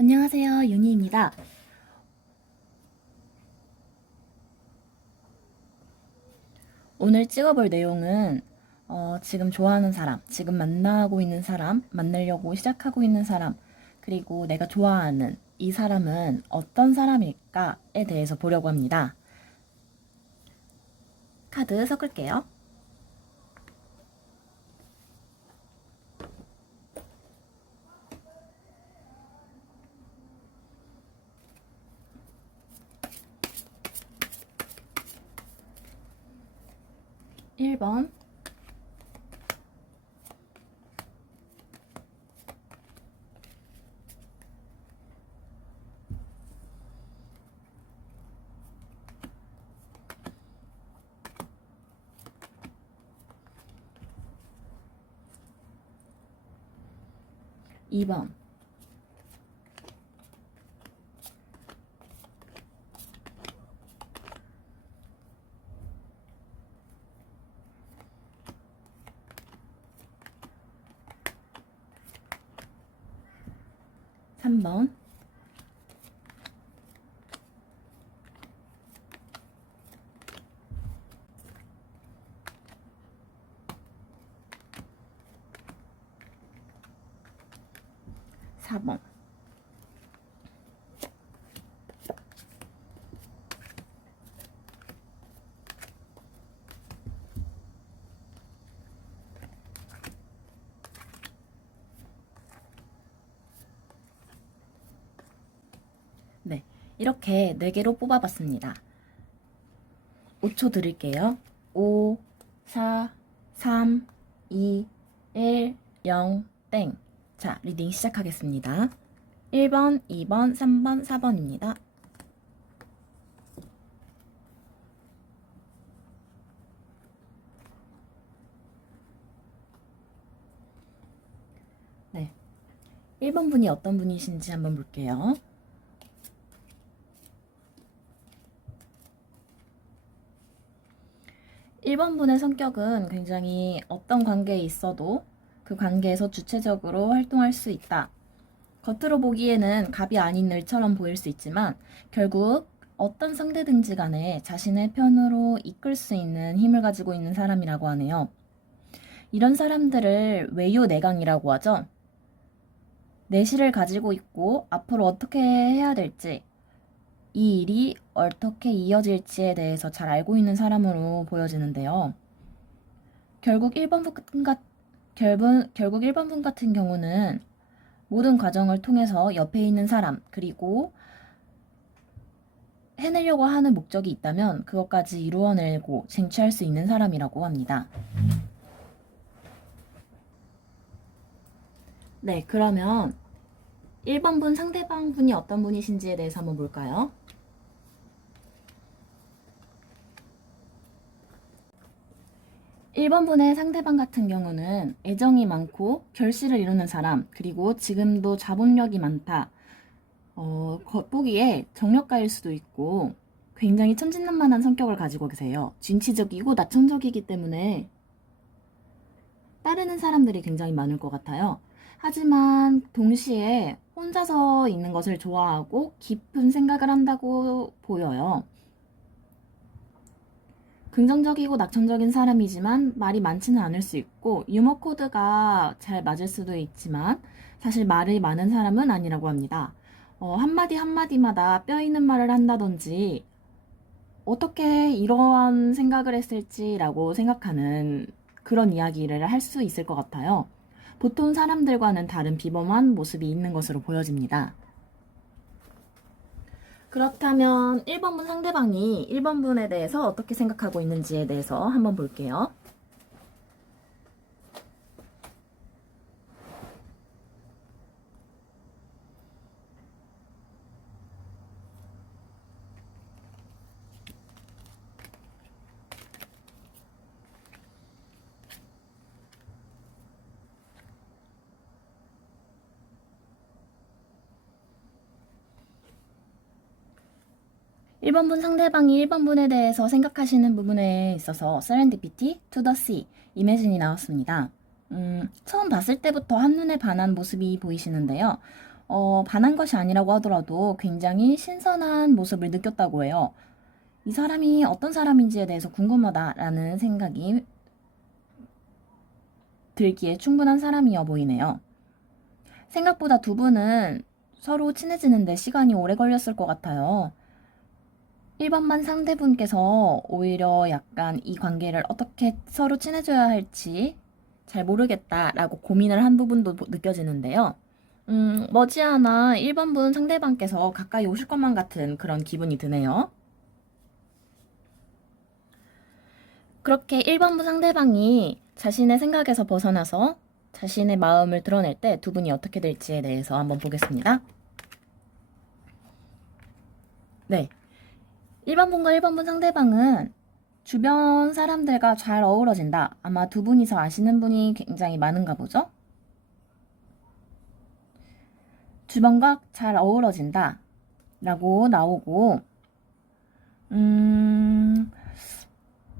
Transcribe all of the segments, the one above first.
안녕하세요, 윤희입니다. 오늘 찍어볼 내용은 지금 좋아하는 사람, 지금 만나고 있는 사람, 만나려고 시작하고 있는 사람, 그리고 내가 좋아하는 이 사람은 어떤 사람일까에 대해서 보려고 합니다. 카드 섞을게요. 1번, 2번, 3번, 4번. 네, 이렇게 4개로 뽑아봤습니다. 5초 드릴게요. 5, 4, 3, 2, 1, 0, 땡. 자, 리딩 시작하겠습니다. 1번, 2번, 3번, 4번입니다. 네. 1번 분이 어떤 분이신지 한번 볼게요. 1번 분의 성격은 굉장히 어떤 관계에 있어도 그 관계에서 주체적으로 활동할 수 있다. 겉으로 보기에는 갑이 아닌 늘처럼 보일 수 있지만 결국 어떤 상대든지 간에 자신의 편으로 이끌 수 있는 힘을 가지고 있는 사람이라고 하네요. 이런 사람들을 외유내강이라고 하죠. 내실을 가지고 있고 앞으로 어떻게 해야 될지, 이 일이 어떻게 이어질지에 대해서 잘 알고 있는 사람으로 보여지는데요. 결국 1번 분 같은 경우는 모든 과정을 통해서 옆에 있는 사람, 그리고 해내려고 하는 목적이 있다면 그것까지 이루어내고 쟁취할 수 있는 사람이라고 합니다. 네, 그러면 1번 분 상대방 분이 어떤 분이신지에 대해서 한번 볼까요? 1번 분의 상대방 같은 경우는 애정이 많고 결실을 이루는 사람, 그리고 지금도 자본력이 많다. 겉보기에 정력가일 수도 있고 굉장히 천진난만한 성격을 가지고 계세요. 진취적이고 낙천적이기 때문에 따르는 사람들이 굉장히 많을 것 같아요. 하지만 동시에 혼자서 있는 것을 좋아하고 깊은 생각을 한다고 보여요. 긍정적이고 낙천적인 사람이지만 말이 많지는 않을 수 있고 유머 코드가 잘 맞을 수도 있지만 사실 말이 많은 사람은 아니라고 합니다. 한마디 한마디마다 뼈 있는 말을 한다든지 어떻게 이러한 생각을 했을지라고 생각하는 그런 이야기를 할 수 있을 것 같아요. 보통 사람들과는 다른 비범한 모습이 있는 것으로 보여집니다. 그렇다면 1번 분 상대방이 1번 분에 대해서 어떻게 생각하고 있는지에 대해서 한번 볼게요. 1번 분 상대방이 1번 분에 대해서 생각하시는 부분에 있어서 serendipity to the sea, imagine이 나왔습니다. 처음 봤을 때부터 한눈에 반한 모습이 보이시는데요. 반한 것이 아니라고 하더라도 굉장히 신선한 모습을 느꼈다고 해요. 이 사람이 어떤 사람인지에 대해서 궁금하다라는 생각이 들기에 충분한 사람이어 보이네요. 생각보다 두 분은 서로 친해지는데 시간이 오래 걸렸을 것 같아요. 1번만 상대분께서 오히려 약간 이 관계를 어떻게 서로 친해져야 할지 잘 모르겠다라고 고민을 한 부분도 느껴지는데요. 머지않아 1번분 상대방께서 가까이 오실 것만 같은 그런 기분이 드네요. 그렇게 1번분 상대방이 자신의 생각에서 벗어나서 자신의 마음을 드러낼 때 두 분이 어떻게 될지에 대해서 한번 보겠습니다. 네. 1번분과 1번분 상대방은 주변 사람들과 잘 어우러진다. 아마 두 분이서 아시는 분이 굉장히 많은가 보죠? 주변과 잘 어우러진다. 라고 나오고,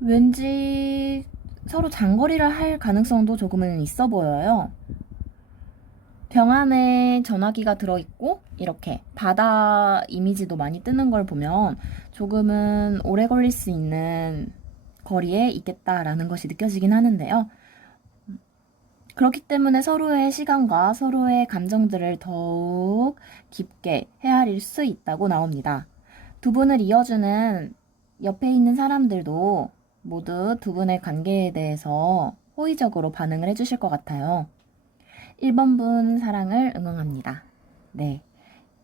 왠지 서로 장거리를 할 가능성도 조금은 있어 보여요. 병 안에 전화기가 들어있고 이렇게 바다 이미지도 많이 뜨는 걸 보면 조금은 오래 걸릴 수 있는 거리에 있겠다라는 것이 느껴지긴 하는데요. 그렇기 때문에 서로의 시간과 서로의 감정들을 더욱 깊게 헤아릴 수 있다고 나옵니다. 두 분을 이어주는 옆에 있는 사람들도 모두 두 분의 관계에 대해서 호의적으로 반응을 해주실 것 같아요. 1번 분 사랑을 응원합니다. 네.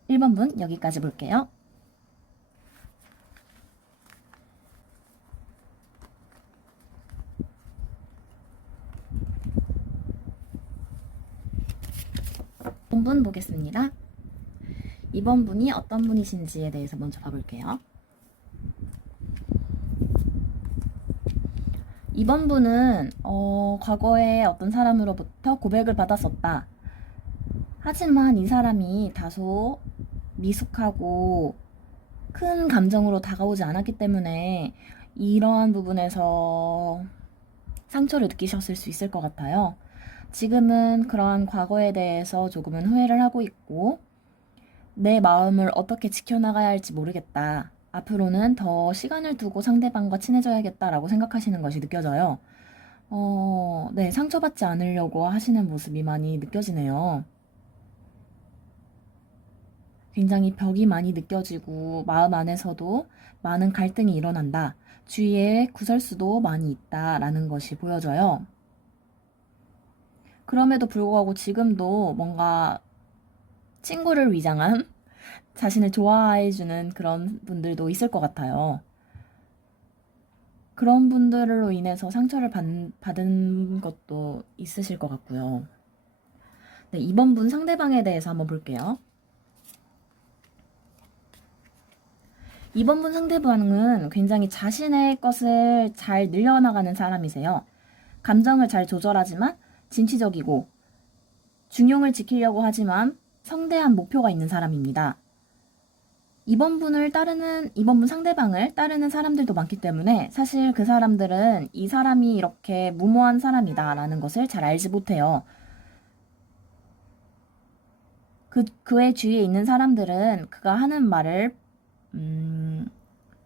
1번 분 여기까지 볼게요. 분 보겠습니다. 2번 분이 어떤 분이신지에 대해서 먼저 봐볼게요. 2번 분은 과거에 어떤 사람으로부터 고백을 받았었다. 하지만 이 사람이 다소 미숙하고 큰 감정으로 다가오지 않았기 때문에 이러한 부분에서 상처를 느끼셨을 수 있을 것 같아요. 지금은 그러한 과거에 대해서 조금은 후회를 하고 있고 내 마음을 어떻게 지켜나가야 할지 모르겠다. 앞으로는 더 시간을 두고 상대방과 친해져야겠다라고 생각하시는 것이 느껴져요. 네, 상처받지 않으려고 하시는 모습이 많이 느껴지네요. 굉장히 벽이 많이 느껴지고 마음 안에서도 많은 갈등이 일어난다. 주위에 구설수도 많이 있다라는 것이 보여져요. 그럼에도 불구하고 지금도 뭔가 친구를 위장한 자신을 좋아해주는 그런 분들도 있을 것 같아요. 그런 분들로 인해서 상처를 받은 것도 있으실 것 같고요. 네, 이번 분 상대방에 대해서 한번 볼게요. 이번 분 상대방은 굉장히 자신의 것을 잘 늘려나가는 사람이세요. 감정을 잘 조절하지만 진취적이고 중용을 지키려고 하지만 성대한 목표가 있는 사람입니다. 이번 분 상대방을 따르는 사람들도 많기 때문에 사실 그 사람들은 이 사람이 이렇게 무모한 사람이다라는 것을 잘 알지 못해요. 그의 주위에 있는 사람들은 그가 하는 말을,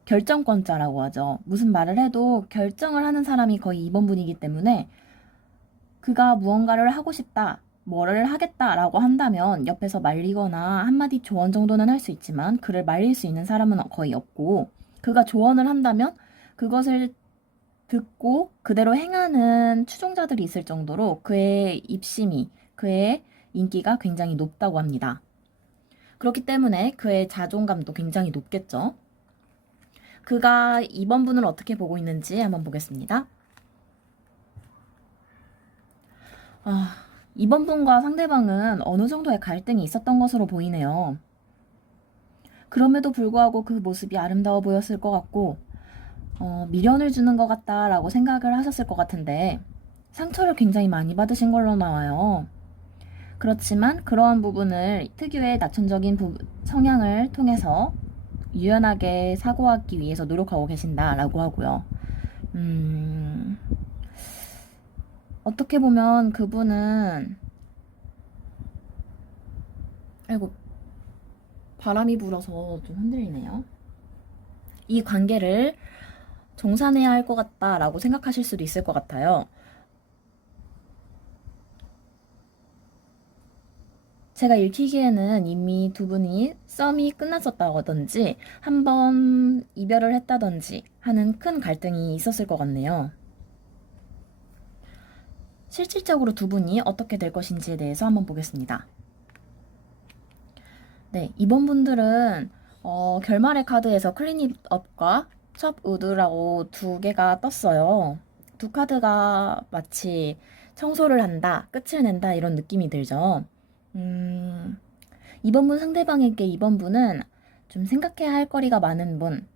결정권자라고 하죠. 무슨 말을 해도 결정을 하는 사람이 거의 이번 분이기 때문에 그가 무언가를 하고 싶다, 뭐를 하겠다라고 한다면 옆에서 말리거나 한마디 조언 정도는 할 수 있지만 그를 말릴 수 있는 사람은 거의 없고 그가 조언을 한다면 그것을 듣고 그대로 행하는 추종자들이 있을 정도로 그의 입심이, 그의 인기가 굉장히 높다고 합니다. 그렇기 때문에 그의 자존감도 굉장히 높겠죠. 그가 이번 분을 어떻게 보고 있는지 한번 보겠습니다. 이번 분과 상대방은 어느 정도의 갈등이 있었던 것으로 보이네요. 그럼에도 불구하고 그 모습이 아름다워 보였을 것 같고 미련을 주는 것 같다라고 생각을 하셨을 것 같은데 상처를 굉장히 많이 받으신 걸로 나와요. 그렇지만 그러한 부분을 특유의 나천적인 성향을 통해서 유연하게 사고하기 위해서 노력하고 계신다라고 하고요. 어떻게 보면 그분은 아이고, 바람이 불어서 좀 흔들리네요. 이 관계를 정산해야 할 것 같다라고 생각하실 수도 있을 것 같아요. 제가 읽히기에는 이미 두 분이 썸이 끝났었다든지 한 번 이별을 했다든지 하는 큰 갈등이 있었을 것 같네요. 실질적으로 두 분이 어떻게 될 것인지에 대해서 한번 보겠습니다. 네, 이번 분들은 결말의 카드에서 클린업과 첩 우드라고 두 개가 떴어요. 두 카드가 마치 청소를 한다, 끝을 낸다 이런 느낌이 들죠. 음, 이번 분 상대방에게 이번 분은 좀 생각해야 할 거리가 많은 분,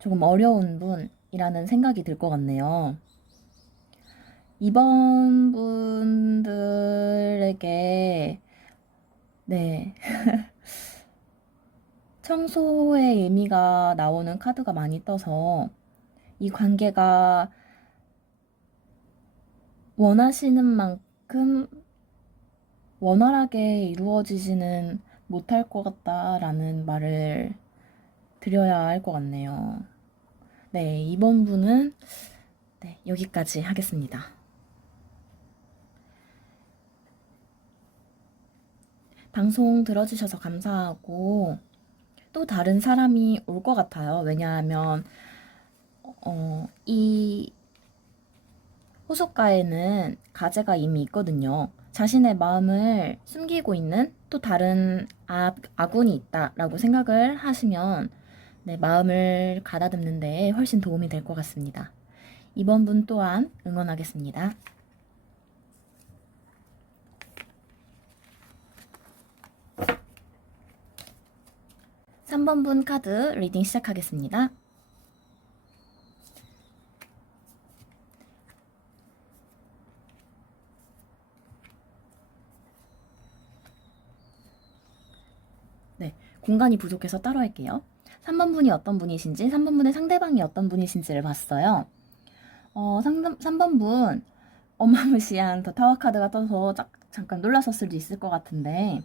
조금 어려운 분이라는 생각이 들 것 같네요. 이번 분들에게 네, 청소의 의미가 나오는 카드가 많이 떠서 이 관계가 원하시는 만큼 원활하게 이루어지지는 못할 것 같다라는 말을 드려야 할 것 같네요. 네, 이번 분은 네, 여기까지 하겠습니다. 방송 들어주셔서 감사하고 또 다른 사람이 올 것 같아요. 왜냐하면 이 호숫가에는 가재가 이미 있거든요. 자신의 마음을 숨기고 있는 또 다른 아군이 있다라고 생각을 하시면 네, 마음을 가다듬는 데 훨씬 도움이 될 것 같습니다. 이번 분 또한 응원하겠습니다. 3번 분 카드 리딩 시작하겠습니다. 네, 공간이 부족해서 따로 할게요. 3번 분이 어떤 분이신지, 3번 분의 상대방이 어떤 분이신지를 봤어요. 3번 분 어마무시한 더 타워 카드가 떠서 잠깐 놀라셨을 수도 있을 것 같은데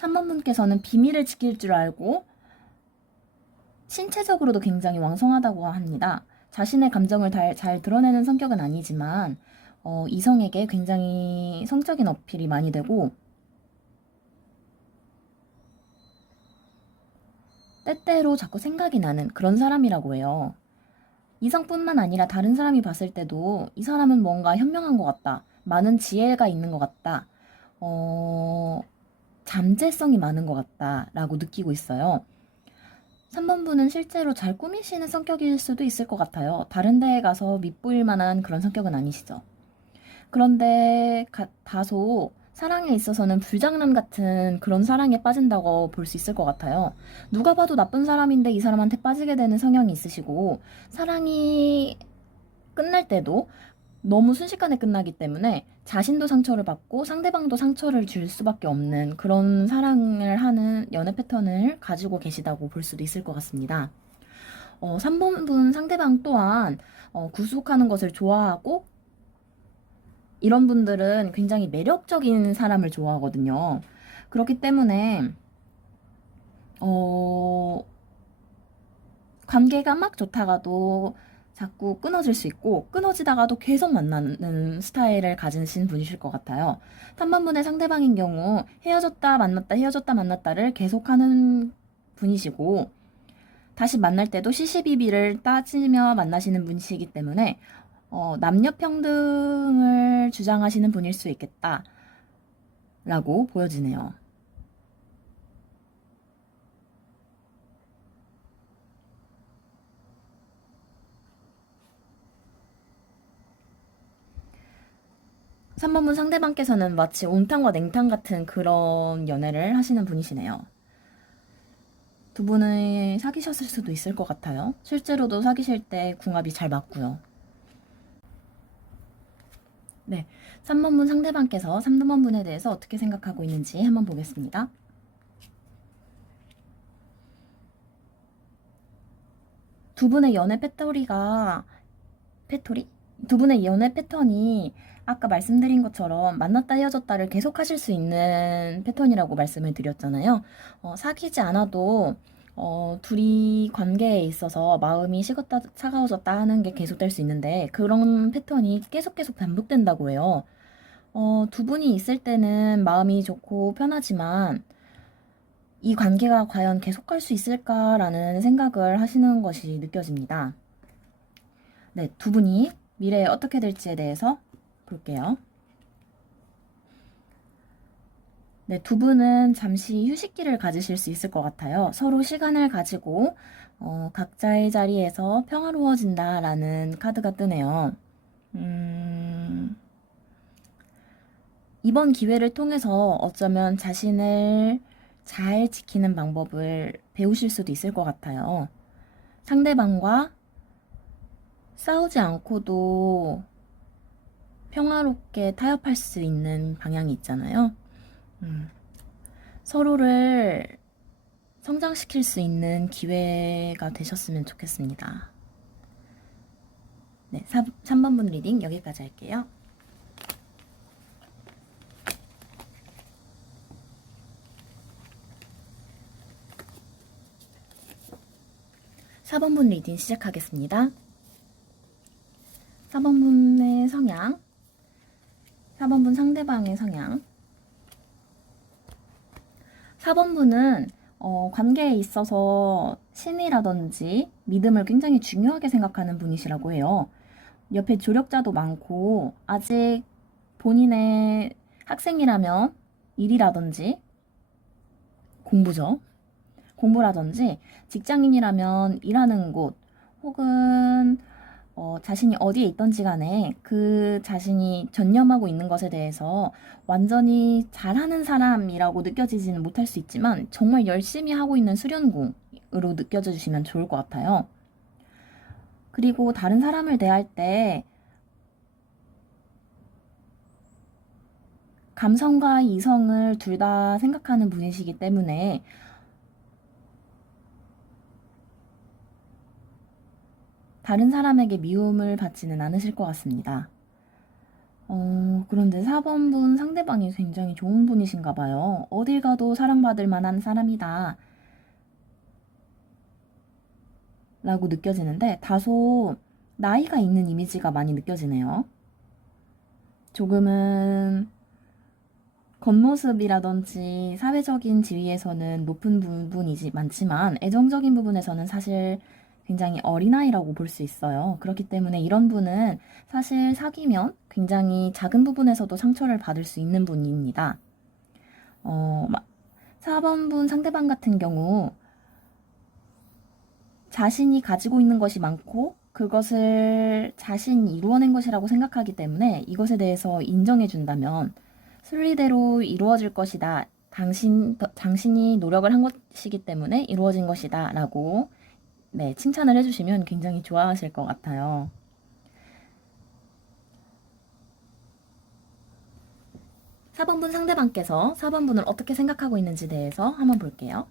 3번 분께서는 비밀을 지킬 줄 알고 신체적으로도 굉장히 왕성하다고 합니다. 자신의 감정을 잘 드러내는 성격은 아니지만 이성에게 굉장히 성적인 어필이 많이 되고 때때로 자꾸 생각이 나는 그런 사람이라고 해요. 이성뿐만 아니라 다른 사람이 봤을 때도 이 사람은 뭔가 현명한 것 같다. 많은 지혜가 있는 것 같다. 잠재성이 많은 것 같다라고 느끼고 있어요. 3번 분은 실제로 잘 꾸미시는 성격일 수도 있을 것 같아요. 다른 데에 가서 밉보일 만한 그런 성격은 아니시죠. 그런데 다소 사랑에 있어서는 불장난 같은 그런 사랑에 빠진다고 볼 수 있을 것 같아요. 누가 봐도 나쁜 사람인데 이 사람한테 빠지게 되는 성향이 있으시고 사랑이 끝날 때도 너무 순식간에 끝나기 때문에 자신도 상처를 받고 상대방도 상처를 줄 수밖에 없는 그런 사랑을 하는 연애 패턴을 가지고 계시다고 볼 수도 있을 것 같습니다. 3번 분 상대방 또한 구속하는 것을 좋아하고 이런 분들은 굉장히 매력적인 사람을 좋아하거든요. 그렇기 때문에 관계가 막 좋다가도 자꾸 끊어질 수 있고 끊어지다가도 계속 만나는 스타일을 가지신 분이실 것 같아요. 3번 분의 상대방인 경우 헤어졌다 만났다 헤어졌다 만났다를 계속하는 분이시고 다시 만날 때도 시시비비를 따지며 만나시는 분이시기 때문에 남녀 평등을 주장하시는 분일 수 있겠다라고 보여지네요. 삼번분 상대방께서는 마치 온탕과 냉탕 같은 그런 연애를 하시는 분이시네요. 두 분이 사귀셨을 수도 있을 것 같아요. 실제로도 사귀실 때 궁합이 잘 맞고요. 네, 3번분 상대방께서 3번분에 대해서 어떻게 생각하고 있는지 한번 보겠습니다. 두 분의 연애 패토리? 두 분의 연애 패턴이 아까 말씀드린 것처럼 만났다 헤어졌다를 계속 하실 수 있는 패턴이라고 말씀을 드렸잖아요. 사귀지 않아도 둘이 관계에 있어서 마음이 식었다 차가워졌다 하는 게 계속될 수 있는데 그런 패턴이 계속 반복된다고 해요. 두 분이 있을 때는 마음이 좋고 편하지만 이 관계가 과연 계속할 수 있을까라는 생각을 하시는 것이 느껴집니다. 네, 두 분이 미래에 어떻게 될지에 대해서 볼게요. 네, 두 분은 잠시 휴식기를 가지실 수 있을 것 같아요. 서로 시간을 가지고 각자의 자리에서 평화로워진다라는 카드가 뜨네요. 이번 기회를 통해서 어쩌면 자신을 잘 지키는 방법을 배우실 수도 있을 것 같아요. 상대방과 싸우지 않고도 평화롭게 타협할 수 있는 방향이 있잖아요. 서로를 성장시킬 수 있는 기회가 되셨으면 좋겠습니다. 네, 3번 분 리딩 여기까지 할게요. 4번 분 리딩 시작하겠습니다. 4번 분의 성향, 4번 분 상대방의 성향. 4번 분은 관계에 있어서 신이라든지 믿음을 굉장히 중요하게 생각하는 분이시라고 해요. 옆에 조력자도 많고 아직 본인의 학생이라면 일이라든지 공부죠. 공부라든지 직장인이라면 일하는 곳 혹은 자신이 어디에 있던지 간에 그 자신이 전념하고 있는 것에 대해서 완전히 잘하는 사람이라고 느껴지지는 못할 수 있지만 정말 열심히 하고 있는 수련궁으로 느껴져 주시면 좋을 것 같아요. 그리고 다른 사람을 대할 때 감성과 이성을 둘 다 생각하는 분이시기 때문에 다른 사람에게 미움을 받지는 않으실 것 같습니다. 그런데 4번 분 상대방이 굉장히 좋은 분이신가 봐요. 어딜 가도 사랑받을 만한 사람이다 라고 느껴지는데 다소 나이가 있는 이미지가 많이 느껴지네요. 조금은 겉모습이라든지 사회적인 지위에서는 높은 부분이지 많지만 애정적인 부분에서는 사실 굉장히 어린아이라고 볼 수 있어요. 그렇기 때문에 이런 분은 사실 사귀면 굉장히 작은 부분에서도 상처를 받을 수 있는 분입니다. 4번 분 상대방 같은 경우 자신이 가지고 있는 것이 많고 그것을 자신이 이루어낸 것이라고 생각하기 때문에 이것에 대해서 인정해준다면 순리대로 이루어질 것이다. 당신이 노력을 한 것이기 때문에 이루어진 것이다. 라고 네, 칭찬을 해주시면 굉장히 좋아하실 것 같아요. (4번분) 상대방께서 (4번분을) 어떻게 생각하고 있는지 대해서 한번 볼게요.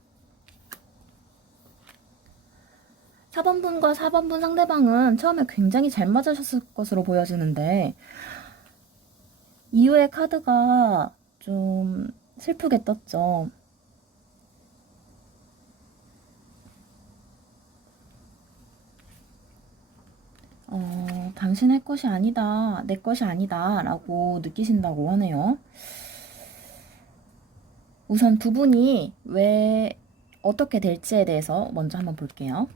4번분과 4번분 상대방은 처음에 굉장히 잘 맞으셨을 것으로 보여지는데 이후의 카드가 좀 슬프게 떴죠. 당신의 것이 아니다, 내 것이 아니다 라고 느끼신다고 하네요. 우선 두 분이 왜 어떻게 될지에 대해서 먼저 한번 볼게요.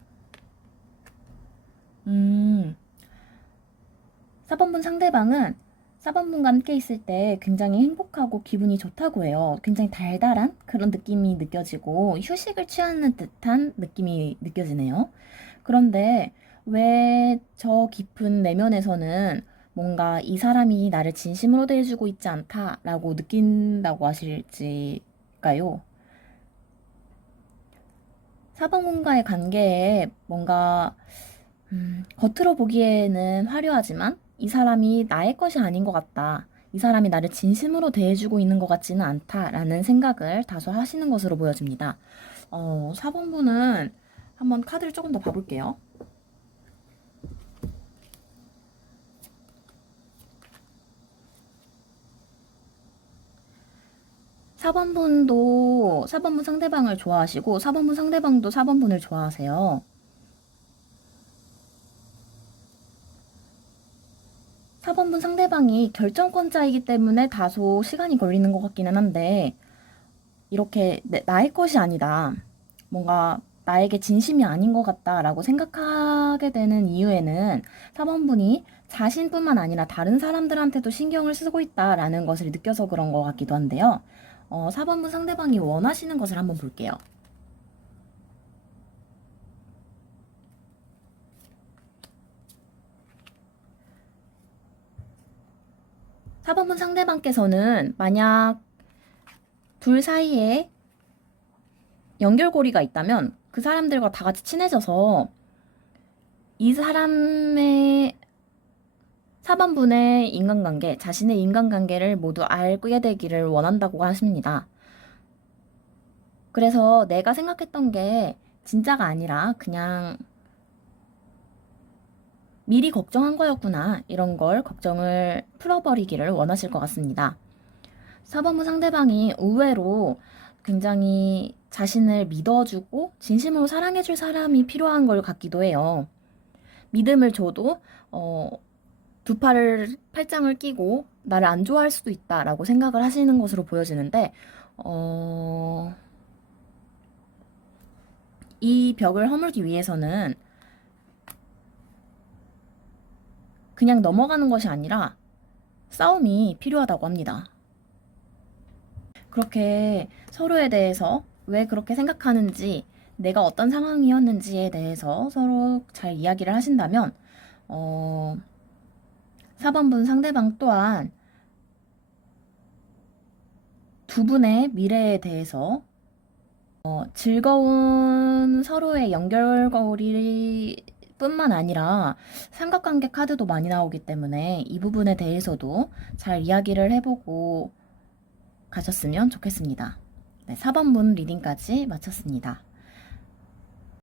4번분 상대방은 4번분과 함께 있을 때 굉장히 행복하고 기분이 좋다고 해요. 굉장히 달달한 그런 느낌이 느껴지고 휴식을 취하는 듯한 느낌이 느껴지네요. 그런데 왜 저 깊은 내면에서는 뭔가 이 사람이 나를 진심으로 대해주고 있지 않다라고 느낀다고 하실지까요? 4번분과의 관계에 뭔가 겉으로 보기에는 화려하지만 이 사람이 나의 것이 아닌 것 같다. 이 사람이 나를 진심으로 대해주고 있는 것 같지는 않다라는 생각을 다소 하시는 것으로 보여집니다. 4번분은 한번 카드를 조금 더 봐볼게요. 4번분도 4번분 상대방을 좋아하시고 4번분 상대방도 4번분을 좋아하세요. 4번분 상대방이 결정권자이기 때문에 다소 시간이 걸리는 것 같기는 한데 이렇게 나의 것이 아니다. 뭔가 나에게 진심이 아닌 것 같다라고 생각하게 되는 이유에는 4번분이 자신뿐만 아니라 다른 사람들한테도 신경을 쓰고 있다라는 것을 느껴서 그런 것 같기도 한데요. 4번분 상대방이 원하시는 것을 한번 볼게요. 4번분 상대방께서는 만약 둘 사이에 연결고리가 있다면 그 사람들과 다 같이 친해져서 이 사람의 4번분의 인간관계, 자신의 인간관계를 모두 알게 되기를 원한다고 하십니다. 그래서 내가 생각했던 게 진짜가 아니라 그냥 미리 걱정한 거였구나. 이런 걸 걱정을 풀어버리기를 원하실 것 같습니다. 4번분 상대방이 의외로 굉장히 자신을 믿어주고 진심으로 사랑해줄 사람이 필요한 걸 같기도 해요. 믿음을 줘도 두 팔짱을 끼고 나를 안 좋아할 수도 있다라고 생각을 하시는 것으로 보여지는데 이 벽을 허물기 위해서는 그냥 넘어가는 것이 아니라 싸움이 필요하다고 합니다. 그렇게 서로에 대해서 왜 그렇게 생각하는지, 내가 어떤 상황이었는지에 대해서 서로 잘 이야기를 하신다면 4번분 상대방 또한 두 분의 미래에 대해서 즐거운 서로의 연결고리 뿐만 아니라 삼각관계 카드도 많이 나오기 때문에 이 부분에 대해서도 잘 이야기를 해보고 가셨으면 좋겠습니다. 네, 4번분 리딩까지 마쳤습니다.